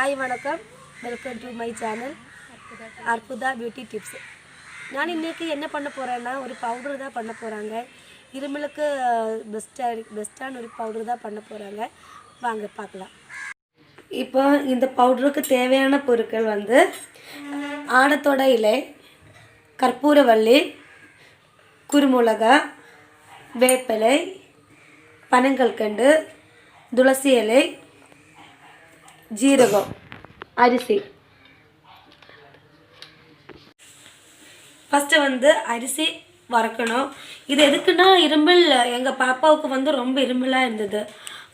Hi வணக்கம், welcome to my channel Arputha beauty tips. நான் இன்றைக்கி என்ன பண்ண போகிறேன்னா, ஒரு பவுடர் தான் பண்ண போகிறாங்க. இருமலுக்கு பெஸ்ட்டான ஒரு பவுடர் தான் பண்ண போகிறாங்க. வாங்க பார்க்கலாம். இப்போ இந்த பவுடருக்கு தேவையான பொருட்கள் ஆடத்தோட இலை, கற்பூரவள்ளி, குருமிளகா, வேப்பிலை, பனங்கல்கண்டு, துளசி இலை, ஜீரகம், அரிசி. ஃபஸ்ட்டு அரிசி வறுக்கணும். இது எதுக்குன்னா, இருமல் எங்கள் பாப்பாவுக்கு ரொம்ப இருமலாக இருந்தது.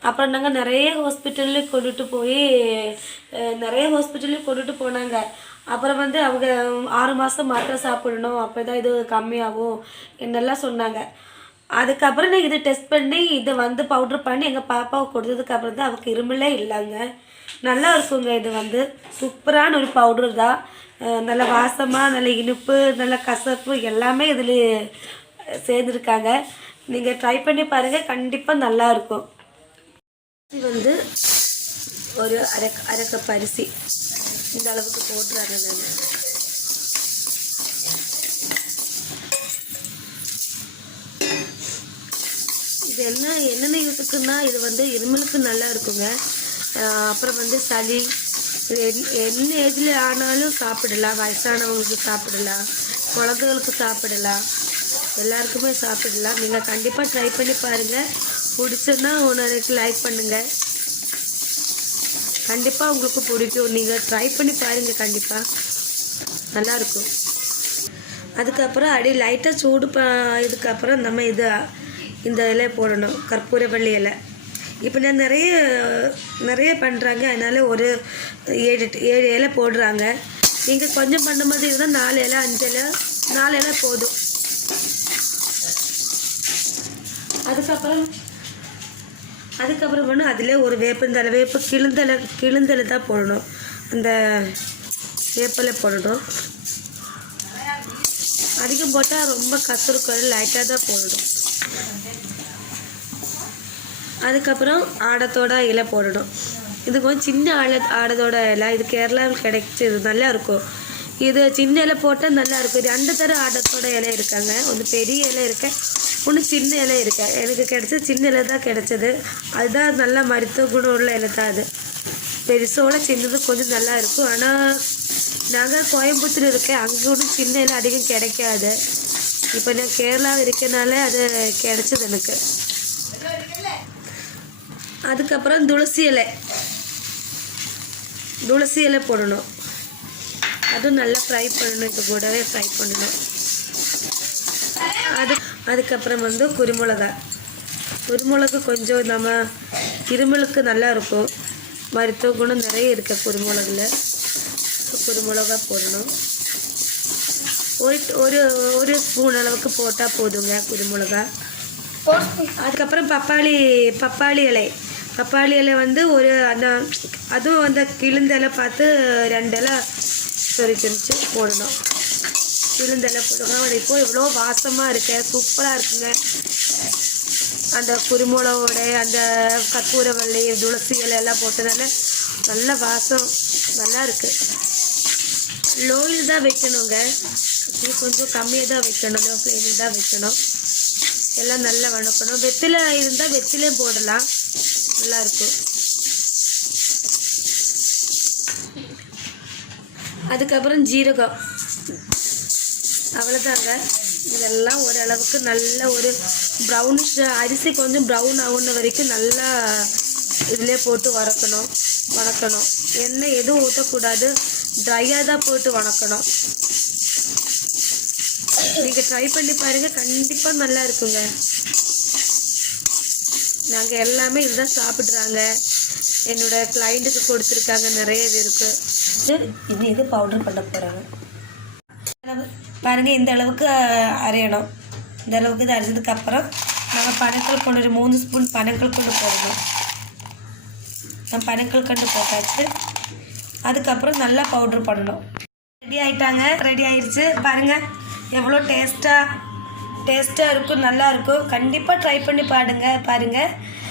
அப்புறம் நாங்கள் நிறைய ஹாஸ்பிட்டல்லையும் கொண்டுட்டு போனாங்க. அப்புறம் அவங்க 6 மாதம் மாத்திரை சாப்பிடணும், அப்போ தான் இது கம்மியாகும் என்னெல்லாம் சொன்னாங்க. அதுக்கப்புறம் நான் இதை டெஸ்ட் பண்ணி இதை பவுட்ரு பண்ணி எங்கள் பாப்பாவுக்கு கொடுத்ததுக்கப்புறம் தான் அவருக்கு இருமலே இல்லைங்க. நல்லா இருக்குங்க. இது சூப்பரான ஒரு பவுடர் தான். நல்ல வாசமாக, நல்ல இனிப்பு, நல்ல கசப்பு எல்லாமே இதில் சேர்ந்துருக்காங்க. நீங்கள் ட்ரை பண்ணி பாருங்கள், கண்டிப்பாக நல்லாயிருக்கும். இது ஒரு அரை கப் அரிசி இந்த அளவுக்கு போட்டுறாங்க. நான் இது என்னென்ன யூஸுக்குன்னா, இது இருமலுக்கு நல்லா இருக்குங்க. அப்புறம் சளி, என்ன ஏஜில் ஆனாலும் சாப்பிடலாம். வயசானவங்களுக்கு சாப்பிடலாம், குழந்தைகளுக்கு சாப்பிடலாம், எல்லாருக்குமே சாப்பிடலாம். நீங்கள் கண்டிப்பாக ட்ரை பண்ணி பாருங்கள். பிடிச்சதுன்னா எனக்கு லைக் பண்ணுங்கள். கண்டிப்பாக உங்களுக்கு பிடிக்கும். நீங்கள் ட்ரை பண்ணி பாருங்கள், கண்டிப்பாக நல்லாயிருக்கும். அதுக்கப்புறம் லைட்டாக சூடு இதுக்கப்புறம் நம்ம இந்த இலை போடணும், கற்பூரவள்ளி இலை. இப்போ நான் நிறைய பண்ணுறாங்க, அதனால் ஒரு 7 இலை போடுறாங்க. நீங்கள் கொஞ்சம் பண்ண மாதிரி இருந்தால் 4 இலை 5 இலை 4 இலை போதும். அதுக்கப்புறம் அதில் ஒரு வேப்பந்தலை கிழுந்தலை தான் போடணும். அந்த வேப்பிலை போடணும். அதிகம் போட்டால் ரொம்ப கசருக்கும், லைட்டாக தான் போடணும். அதுக்கப்புறம் ஆடத்தோட இலை போடணும். இது கொஞ்சம் சின்ன ஆடத்தோட இலை. இது கேரளாவில் கிடைச்சது, நல்லா இருக்கும். இது சின்ன இலை போட்டால் நல்லா இருக்கும். 2 தரம் ஆடத்தோட இலை இருக்காங்க. ஒன்று பெரிய இலை இருக்கு, ஒன்று சின்ன இலை இருக்கு. எனக்கு கிடைச்சது சின்ன இலை தான் கிடைச்சது. அதுதான் நல்லா மருத்துவ குணம் உள்ள இலை தான். அது பெருசோட சின்னது கொஞ்சம் நல்லா இருக்கும். ஆனால் நாங்கள் கோயம்புத்தூர் இருக்கேன், அங்கே ஒன்றும் சின்ன இலை அதிகம் கிடைக்காது. இப்போ நான் கேரளாவில் இருக்கனால அது கிடைச்சது எனக்கு. அதுக்கப்புறம் துளசி இலை போடணும். அதுவும் நல்லா ஃப்ரை பண்ணணும். இது கூடவே ஃப்ரை பண்ணணும். அதுக்கப்புறம் குருமிளகு கொஞ்சம் நம்ம இருமலுக்கு நல்லா இருக்கும். மருத்துவ குணம் நிறைய இருக்குது குருமிளகுல. குருமிளகா போடணும். ஒரு ஸ்பூன் அளவுக்கு போட்டால் போதுங்க குருமிளகா. அதுக்கப்புறம் பப்பாளி இலை ஒரு அதுவும் கிழுந்தலை பார்த்து 2 இலை சொரிச்சு போடணும். கிழுந்தலை போடணும். இப்போ இவ்வளோ வாசமாக இருக்கு, சூப்பராக இருக்குங்க. அந்த குருமிளகோட அந்த கற்பூரவள்ளி, துளசி இலை எல்லாம் போட்டதால நல்ல வாசம் நல்லா இருக்குது. லோயில் தான் வைக்கணுங்க, கொஞ்சம் கம்மியாக தான் வைக்கணும். லோ ஃப்ளேமில் தான் வைக்கணும். எல்லாம் நல்லா வணக்கணும். வெத்திலை இருந்தால் வெத்திலையும் போடலாம், நல்லாயிருக்கும். அதுக்கப்புறம் ஜீரகம், அவ்வளோதாங்க. இதெல்லாம் ஓரளவுக்கு நல்ல ஒரு ப்ரௌனிஷ், அரிசி கொஞ்சம் ப்ரௌன் ஆகுன வரைக்கும் நல்லா இதிலே போட்டு வணக்கணும். எண்ணெய் எதுவும் ஊற்றக்கூடாது, ட்ரையாக தான் போட்டு வணக்கணும். நீங்கள் ட்ரை பண்ணி பாருங்கள், கண்டிப்பாக நல்லா இருக்குங்க. நாங்கள் எல்லாமே இதுதான் சாப்பிட்றாங்க. என்னோடய கிளைண்ட்டுக்கு கொடுத்துருக்காங்க, நிறைய பேருக்கு. இது பவுடர் பண்ண போகிறாங்க. பாருங்கள், இந்த அளவுக்கு அரையணும். இந்த அளவுக்கு இது அரைச்சதுக்கப்புறம் நம்ம பனங்கல்கண்டு ஒரு 3 ஸ்பூன் பனங்கல்கண்டு போடணும். நம்ம பனங்கல்கண்டு போட்டாச்சு. அதுக்கப்புறம் நல்லா பவுட்ரு பண்ணணும். ரெடி ஆயிடுச்சு. பாருங்கள் எவ்வளோ டேஸ்ட்டாக இருக்கும், நல்லா இருக்கும். கண்டிப்பாக ட்ரை பண்ணி பாருங்கள்.